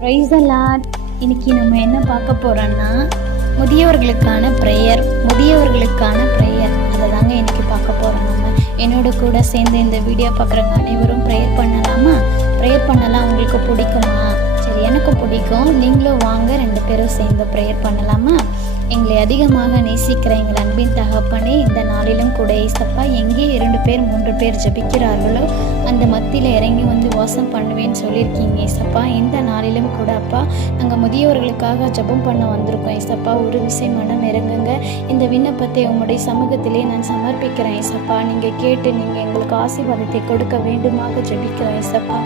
Praise the Lord. இன்னைக்கு நம்ம என்ன பார்க்க போறோம்னா முதியவர்களுக்கான ப்ரேயர் அதை தாங்க இன்னைக்கு பார்க்க போறோம். நம்ம என்னோட கூட சேர்ந்து இந்த வீடியோ பார்க்குறவங்க அனைவரும் ப்ரேயர் பண்ணலாமா? ப்ரேயர் பண்ணலாம். உங்களுக்கு பிடிக்குமா? சரி, எனக்கு பிடிக்கும். நீங்களும் வாங்க, 2 பேரும் சேர்ந்து ப்ரேயர் பண்ணலாமா? எங்களை அதிகமாக நேசிக்கிற எங்கள் அன்பின் தகப்பனே, இந்த நாளிலும் கூட ஏசப்பா, எங்கே 2 பேர் 3 பேர் ஜெபிக்கிறார்களோ அந்த மத்தியில் இறங்கி வந்து வாசம் பண்ணுவேன்னு சொல்லியிருக்கீங்க ஏசப்பா. இந்த நாளிலும் கூட அப்பா, நாங்கள் முதியவர்களுக்காக ஜெபம் பண்ண வந்திருக்கோம் ஏசப்பா. ஒரு விஷயம் மனம் இறங்குங்க. இந்த விண்ணப்பத்தை உங்களுடைய சமூகத்திலே நான் சமர்ப்பிக்கிறேன் ஏசப்பா. நீங்கள் கேட்டு நீங்கள் எங்களுக்கு ஆசீர்வாதத்தை கொடுக்க வேண்டுமாக ஜெபிக்கிறேன் ஏசப்பா.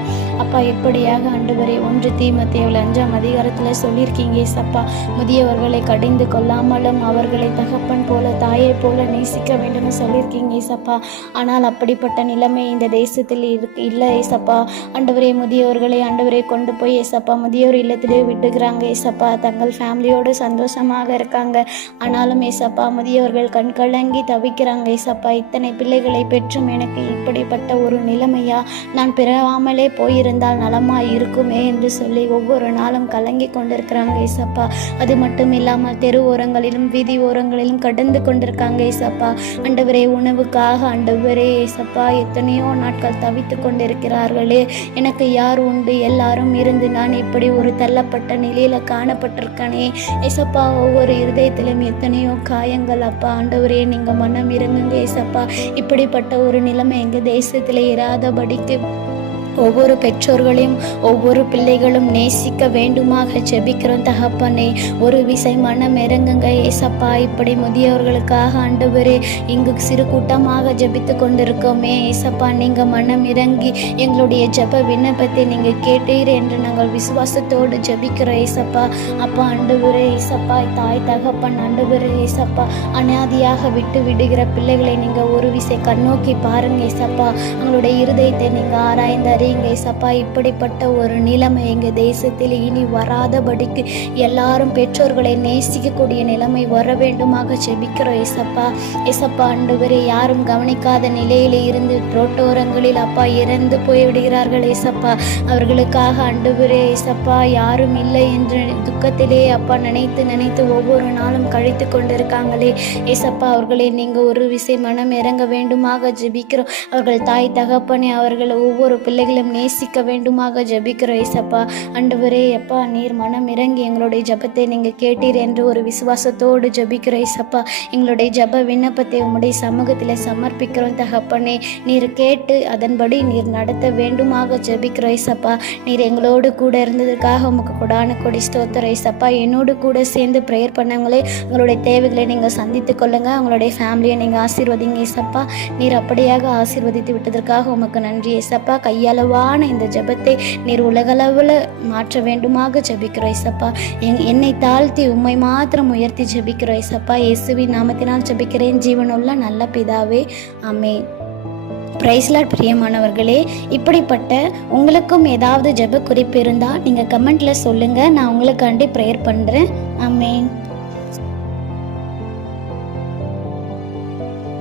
அப்பா, எப்படியாக ஆண்டவரே 1 தீமோத்தேயு 5ஆம் அதிகாரத்தில் சொல்லியிருக்கீங்க ஏசப்பா, முதியவர்களை கடிந்து கொள்ளாமலும் அவர்களை தகப்பன் போல தாயை போல நேசிக்க வேண்டும்னு சொல்லியிருக்கீங்க ஏசப்பா. ஆனால் அப்படிப்பட்ட நிலைமை இந்த தேசத்தில் இல்லை ஏசப்பா. ஆண்டவரே, முதியோர்களை ஆண்டவரை கொண்டு போய் ஏசப்பா முதியோர் இல்லத்திலே விட்டுக்கிறாங்க ஏசப்பா. தங்கள் ஃபேமிலியோடு சந்தோஷமாக இருக்காங்க. ஆனாலும் ஏசப்பா, முதியோர்கள் கண்கலங்கி தவிக்கிறாங்க ஏசப்பா. இத்தனை பிள்ளைகளை பெற்றும் எனக்கு இப்படிப்பட்ட ஒரு நிலைமையா? நான் பிறவாமலே போயிருந்தால் நலமாய் இருக்குமே என்று சொல்லி ஒவ்வொரு நாளும் கலங்கி கொண்டிருக்கிறாங்க ஏசப்பா. அது மட்டும் இல்லாமல் தெரு ஓரங்களிலும் வீதி ஓரங்களிலும் கடந்து கொண்டிருக்காங்க ஏசப்பா. ஆண்டவரே, உணவுக்காக ஆண்டவரே ஏசப்பா எத்தனையோ நாட்கள் தவித்து கொண்டிருக்கிறார்களே. எனக்கு யார் உண்டு? எல்லாரும் இருந்து நான் இப்படி ஒரு தள்ளப்பட்ட நிலையில காணப்பட்டிருக்கனே ஏசப்பா. ஒவ்வொரு இருதயத்திலும் எத்தனையோ காயங்கள் அப்பா. ஆண்டவரே, நீங்க மனம் இருங்குங்க ஏசப்பா. இப்படிப்பட்ட ஒரு நிலைமை எங்க தேசத்துல இராதபடிக்கு ஒவ்வொரு பெற்றோர்களையும் ஒவ்வொரு பிள்ளைகளும் நேசிக்க வேண்டுமாக ஜெபிக்கிறோம் தகப்பனே. ஒரு விசை மனம் இறங்குங்க ஏசப்பா. இப்படி முதியவர்களுக்காக ஆண்டவரே இங்கு சிறு கூட்டமாக ஜெபித்து கொண்டிருக்கோமே ஏசப்பா. நீங்கள் மனம் இறங்கி எங்களுடைய ஜெப விண்ணப்பத்தை நீங்கள் கேட்டீர் என்று நாங்கள் விசுவாசத்தோடு ஜெபிக்கிறோம் ஏசப்பா. அப்பா ஆண்டவரே ஏசப்பா, தாய் தகப்பன் ஆண்டவரே ஏசப்பா, அனாதியாக விட்டு விடுகிற பிள்ளைகளை நீங்கள் ஒரு விசை கண்ணோக்கி பாருங்க ஏசப்பா. அவங்களுடைய இருதயத்தை நீங்கள் ஆராய்ந்தார் ஏசப்பா. இப்படிப்பட்ட ஒரு நிலைமை எங்கள் தேசத்தில் இனி வராதபடிக்கு எல்லாரும் பெற்றோர்களை நேசிக்கக்கூடிய நிலைமை வர வேண்டுமாக ஜெபிக்கிறோம் ஏசப்பா. ஏசப்பா ஆண்டவரே, யாரும் கவனிக்காத நிலையில் இருந்து ரோட்டோரங்களில் அப்பா இறந்து போய்விடுகிறார்கள் ஏசப்பா. அவர்களுக்காக ஆண்டவரே ஏசப்பா யாரும் இல்லை என்று துக்கத்திலே அப்பா நினைத்து ஒவ்வொரு நாளும் கழித்து கொண்டிருக்காங்களே ஏசப்பா. அவர்களை நீங்கள் ஒரு விசை மனம் இறங்க வேண்டுமாக ஜெபிக்கிறோம். அவர்கள் தாய் தகப்பனே அவர்கள் ஒவ்வொரு பிள்ளைகள் நேசிக்க வேண்டுமாக ஜெபிக்கிறோம் ஏசப்பா. ஆண்டவரே அப்பா, நீர் மனம் இறங்கி எங்களுடைய ஜெபத்தை நீங்கள் கேட்டீர் என்று ஒரு விசுவாசத்தோடு ஜெபிக்கிறோம் ஏசப்பா. எங்களுடைய ஜெப விண்ணப்பத்தை உம்முடைய சமூகத்தில் சமர்ப்பிக்கிறோம் தகப்பனே. நீர் கேட்டு அதன்படி நீர் நடத்த வேண்டுமாக ஜெபிக்கிறோம் ஏசப்பா. நீர் எங்களோடு கூட இருந்ததுக்காக உமக்கு கொடான கொடி ஸ்தோத்திரம் ஏசப்பா. என்னோடு கூட சேர்ந்து ப்ரேயர் பண்ணவங்களே உங்களுடைய தேவைகளை நீங்கள் சந்தித்து கொள்ளுங்க. உங்களுடைய ஃபேமிலியை நீங்கள் ஆசீர்வதிங்க ஏசப்பா. நீர் அப்படியாக ஆசீர்வதித்து விட்டதற்காக உமக்கு நன்றி ஏசப்பா. கையளவான இந்த ஜெபத்தை நீர் உலகளவில் மாற்ற வேண்டுமாக ஜெபிக்கிறோம் ஏசப்பா. என்னை தாழ்த்தி உம்மை மாத்திரம் உயர்த்தி ஜெபிக்கிறோம் ஏசப்பா. இயேசுவின் நாமத்தினால் ஜெபிக்கிறேன் ஜீவனுள்ள நல்ல பிதாவே, ஆமென். Price Lord. பிரியமானவர்களே, இப்படிப்பட்ட உங்களுக்கும் ஏதாவது ஜெப குறிப்பு இருந்தால் நீங்கள் கமெண்ட்டில் சொல்லுங்கள். நான் உங்களுக்காண்டி ப்ரேயர் பண்ணுறேன். ஆமென்.